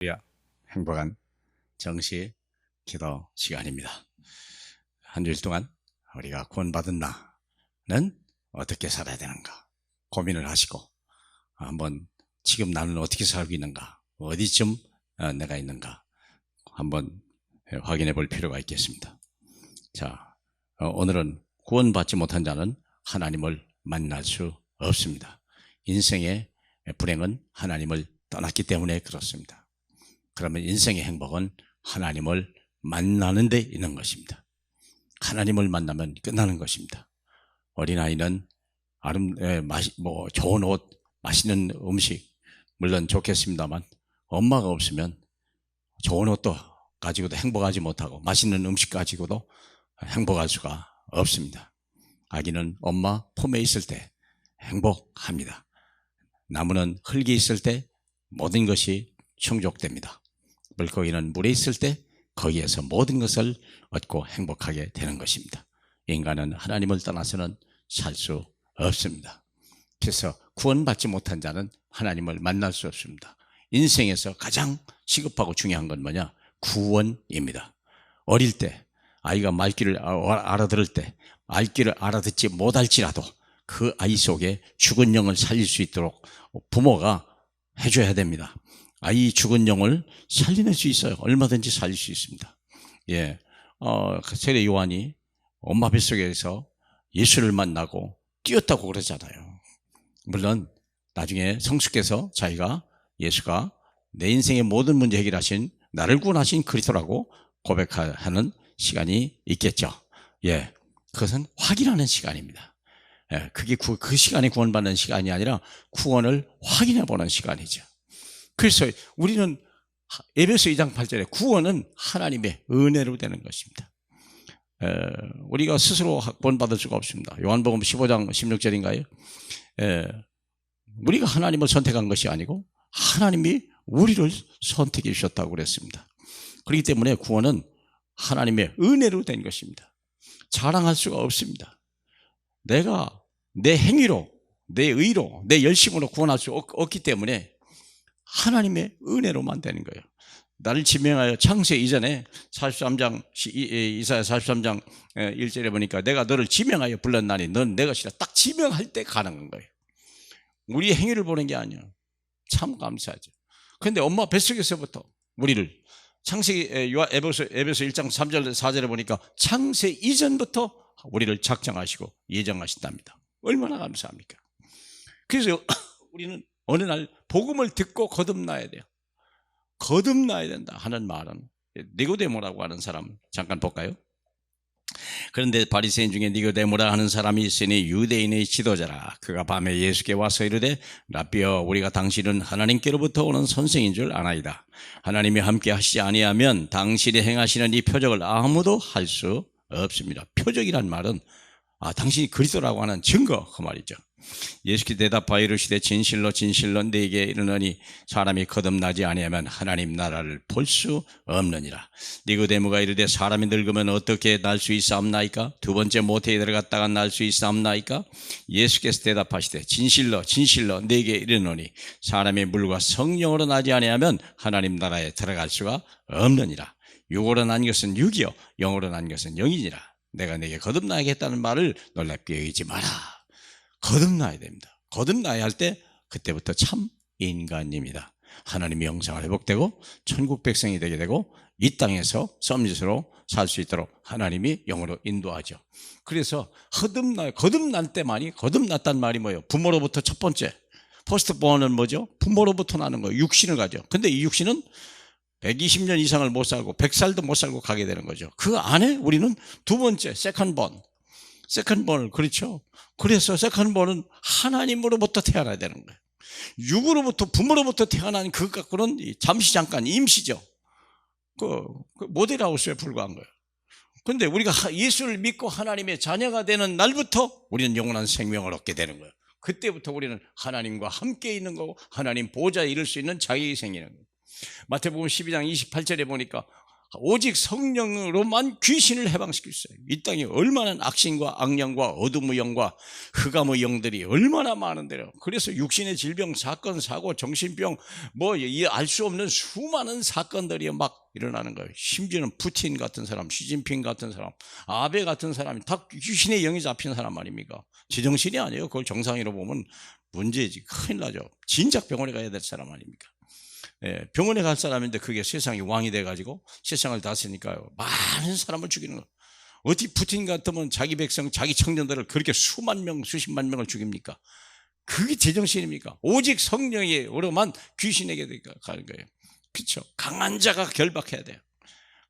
우리야 행복한 정시 기도 시간입니다. 한 주일 동안 우리가 구원받은 나는 어떻게 살아야 되는가 고민을 하시고 한번 지금 나는 어떻게 살고 있는가, 어디쯤 내가 있는가 한번 확인해 볼 필요가 있겠습니다. 자, 오늘은 구원받지 못한 자는 하나님을 만날 수 없습니다. 인생의 불행은 하나님을 떠났기 때문에 그렇습니다. 그러면 인생의 행복은 하나님을 만나는 데 있는 것입니다. 하나님을 만나면 끝나는 것입니다. 어린아이는 좋은 옷, 맛있는 음식 물론 좋겠습니다만 엄마가 없으면 좋은 옷도 가지고도 행복하지 못하고 맛있는 음식 가지고도 행복할 수가 없습니다. 아기는 엄마 품에 있을 때 행복합니다. 나무는 흙이 있을 때 모든 것이 충족됩니다. 물고기는 물에 있을 때 거기에서 모든 것을 얻고 행복하게 되는 것입니다. 인간은 하나님을 떠나서는 살 수 없습니다. 그래서 구원받지 못한 자는 하나님을 만날 수 없습니다. 인생에서 가장 시급하고 중요한 건 뭐냐? 구원입니다. 어릴 때 아이가 말귀를 알아들을 때 말귀를 알아듣지 못할지라도 그 아이 속에 죽은 영을 살릴 수 있도록 부모가 해줘야 됩니다. 아이 죽은 영을 살려낼 수 있어요. 얼마든지 살릴 수 있습니다. 예, 세례 요한이 엄마 뱃속에서 예수를 만나고 뛰었다고 그러잖아요. 물론 나중에 성수께서 자기가 예수가 내 인생의 모든 문제 해결하신 나를 구원하신 그리스도라고 고백하는 시간이 있겠죠. 예, 그것은 확인하는 시간입니다. 예, 그게 그 시간이 구원받는 시간이 아니라 구원을 확인해 보는 시간이죠. 그래서 우리는 에베소 2장 8절에 구원은 하나님의 은혜로 되는 것입니다. 우리가 스스로 구원받을 수가 없습니다. 요한복음 15장 16절인가요? 우리가 하나님을 선택한 것이 아니고 하나님이 우리를 선택해 주셨다고 그랬습니다. 그렇기 때문에 구원은 하나님의 은혜로 된 것입니다. 자랑할 수가 없습니다. 내가 내 행위로, 내 의로, 내 열심으로 구원할 수 없기 때문에 하나님의 은혜로만 되는 거예요. 나를 지명하여 창세 이전에 43장 이사야 43장 1절에 보니까 내가 너를 지명하여 불렀나니 넌 내 것이라 딱 지명할 때 가능한 거예요. 우리의 행위를 보는 게 아니에요. 참 감사하죠. 그런데 엄마 뱃속에서부터 우리를 창세기 에베소 1장 3절 4절에 보니까 창세 이전부터 우리를 작정하시고 예정하신답니다. 얼마나 감사합니까? 그래서 우리는 어느 날 복음을 듣고 거듭나야 돼요. 거듭나야 된다 하는 말은 니고데모라고 하는 사람 잠깐 볼까요? 그런데 바리새인 중에 니고데모라 하는 사람이 있으니 유대인의 지도자라. 그가 밤에 예수께 와서 이르되 라삐여 우리가 당신은 하나님께로부터 오는 선생인 줄 아나이다. 하나님이 함께 하시지 아니하면 당신이 행하시는 이 표적을 아무도 할 수 없습니다. 표적이란 말은 당신이 그리스도라고 하는 증거 그 말이죠. 예수께 대답하여 이르시되 진실로 진실로 네게 이르노니 사람이 거듭나지 아니하면 하나님 나라를 볼 수 없느니라. 니고데모가 이르되 사람이 늙으면 어떻게 날 수 있사옵나이까? 두 번째 모태에 들어갔다가 날 수 있사옵나이까? 예수께서 대답하시되 진실로 진실로 네게 이르노니 사람이 물과 성령으로 나지 아니하면 하나님 나라에 들어갈 수가 없느니라. 육으로 난 것은 육이요 영으로 난 것은 영이니라. 내가 네게 거듭나야겠다는 말을 놀랍게 여기지 마라. 거듭나야 됩니다. 거듭나야 할 때 그때부터 참 인간입니다. 하나님의 형상을 회복되고 천국 백성이 되게 되고 이 땅에서 썸짓으로 살 수 있도록 하나님이 영으로 인도하죠. 그래서 거듭날 때만이, 거듭났단 말이 뭐예요? 부모로부터 첫 번째 퍼스트 본은 뭐죠? 부모로부터 나는 거예요. 육신을 가죠. 근데 이 육신은 120년 이상을 못 살고 100살도 못 살고 가게 되는 거죠. 그 안에 우리는 두 번째 세컨본을 그렇죠. 그래서 세컨본은 하나님으로부터 태어나야 되는 거예요. 육으로부터 부모로부터 태어난 그 갖고는 잠시 잠깐 임시죠. 그 모델하우스에 불과한 거예요. 그런데 우리가 예수를 믿고 하나님의 자녀가 되는 날부터 우리는 영원한 생명을 얻게 되는 거예요. 그때부터 우리는 하나님과 함께 있는 거고 하나님 보좌에 이를 수 있는 자격이 생기는 거예요. 마태복음 12장 28절에 보니까 오직 성령으로만 귀신을 해방시킬 수 있어요. 이 땅에 얼마나 악신과 악령과 어둠의 영과 흑암의 영들이 얼마나 많은데요. 그래서 육신의 질병, 사건, 사고, 정신병, 알 수 없는 수많은 사건들이 막 일어나는 거예요. 심지어는 푸틴 같은 사람, 시진핑 같은 사람, 아베 같은 사람이 다 귀신의 영이 잡힌 사람 아닙니까? 제정신이 아니에요. 그걸 정상으로 보면 문제지. 큰일 나죠. 진작 병원에 가야 될 사람 아닙니까? 병원에 갈 사람인데 그게 세상이 왕이 돼가지고 세상을 다스리니까요, 많은 사람을 죽이는 거예요. 어디 푸틴 같으면 자기 백성, 자기 청년들을 그렇게 수만 명, 수십만 명을 죽입니까? 그게 제정신입니까? 오직 성령으로만 귀신에게 가는 거예요. 그렇죠? 강한 자가 결박해야 돼요.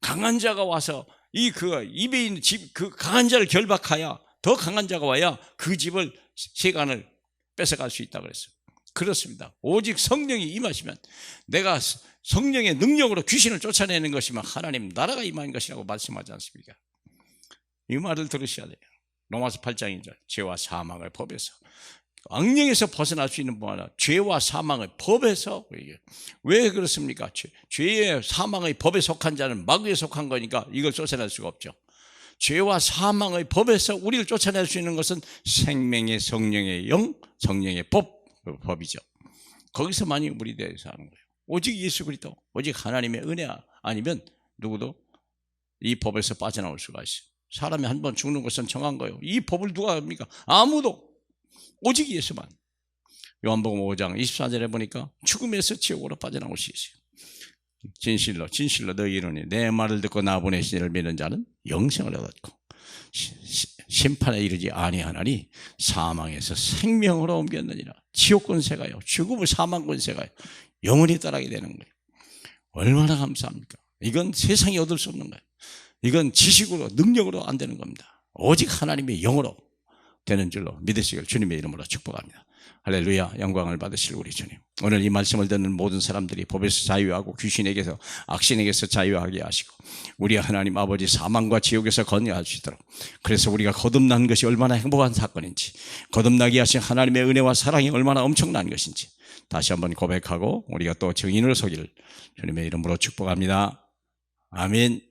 강한 자가 와서 입에 있는 그 강한 자를 결박해야, 더 강한 자가 와야 그 집을, 세간을 뺏어갈 수 있다고 그랬어요. 그렇습니다. 오직 성령이 임하시면, 내가 성령의 능력으로 귀신을 쫓아내는 것이면 하나님 나라가 임한 것이라고 말씀하지 않습니까? 이 말을 들으셔야 돼요. 로마서 8장 2절, 죄와 사망의 법에서, 악령에서 벗어날 수 있는 분 하나, 죄와 사망의 법에서. 왜 그렇습니까? 죄의 사망의 법에 속한 자는 마귀에 속한 거니까 이걸 쫓아낼 수가 없죠. 죄와 사망의 법에서 우리를 쫓아낼 수 있는 것은 생명의 성령의 영, 성령의 법이죠. 거기서만이 우리 대해서 하는 거예요. 오직 예수 그리스도, 오직 하나님의 은혜 아니면 누구도 이 법에서 빠져나올 수가 있어요. 사람이 한 번 죽는 것은 정한 거예요. 이 법을 누가 합니까? 아무도. 오직 예수만. 요한복음 5장 24절에 보니까 죽음에서 지옥으로 빠져나올 수 있어요. 진실로 너희 이르노니 내 말을 듣고 나 보내신 이를 믿는 자는 영생을 얻었고 심판에 이르지 아니하나니 사망에서 생명으로 옮겼느니라. 지옥 권세가요, 죽음의 사망 권세가요, 영원히 따르게 되는 거예요. 얼마나 감사합니까? 이건 세상이 얻을 수 없는 거예요. 이건 지식으로, 능력으로 안 되는 겁니다. 오직 하나님의 영으로 되는 줄로 믿으시길 주님의 이름으로 축복합니다. 할렐루야. 영광을 받으실 우리 주님, 오늘 이 말씀을 듣는 모든 사람들이 법에서 자유하고 귀신에게서, 악신에게서 자유하게 하시고 우리 하나님 아버지 사망과 지옥에서 건너할 수 있도록, 그래서 우리가 거듭난 것이 얼마나 행복한 사건인지, 거듭나게 하신 하나님의 은혜와 사랑이 얼마나 엄청난 것인지 다시 한번 고백하고 우리가 또 증인으로 서기를 주님의 이름으로 축복합니다. 아멘.